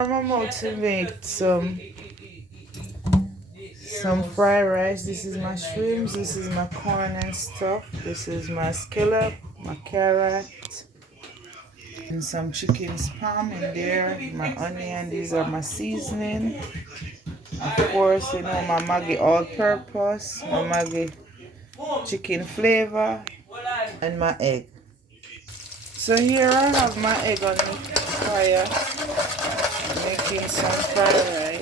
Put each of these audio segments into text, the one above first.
I'm about to make some fried rice. This is my shrimps, this is my corn and stuff, this is my scallop, my carrot, and some chicken spam in there, my onion, these are my seasoning. Of course, you know my Maggi all purpose, my Maggi chicken flavor, and my egg. So here I have my egg on the fire, making some fried rice.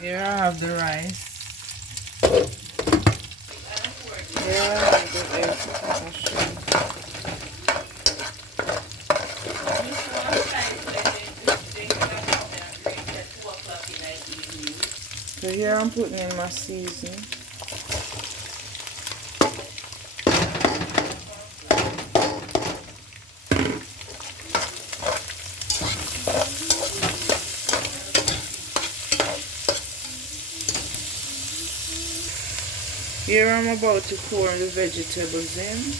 Here I have the rice. Here I have the egg. So here I'm putting in my seasoning. Here I'm about to pour the vegetables in.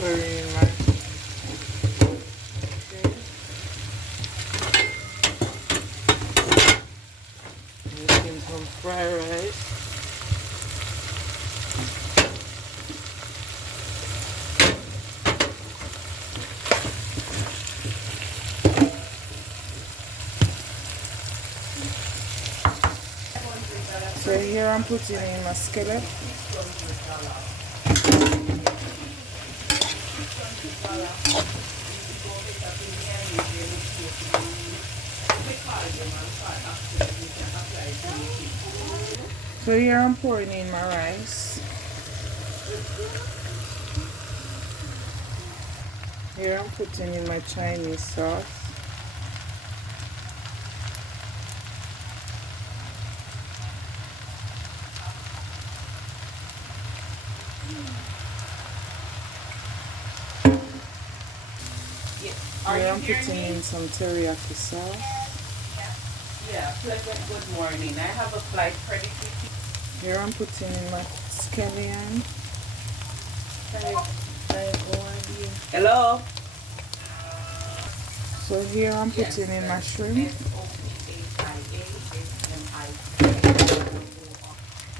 Pouring my making some fried rice. So here I'm putting in my scallop. So here I'm pouring in my rice. Here I'm putting in my Chinese sauce. Here I'm putting in some teriyaki sauce. Yeah, pleasant good morning. I have a flight credit. Here I'm putting in my scallion. Hello? So here I'm putting in my shrimp.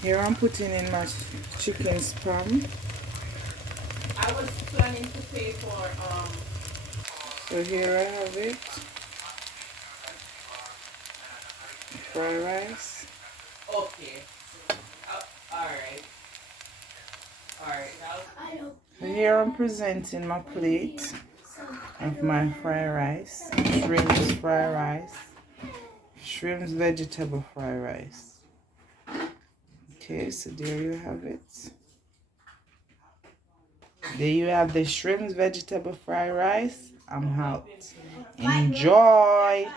Here I'm putting in my chicken spam. I was planning to pay for So here I have it. Fried rice. okay. Alright. So here I'm presenting my plate of my fried rice. Shrimps fried rice. Shrimps vegetable fried rice. Okay, so there you have it. There you have the shrimps vegetable fried rice. I'm out. Enjoy!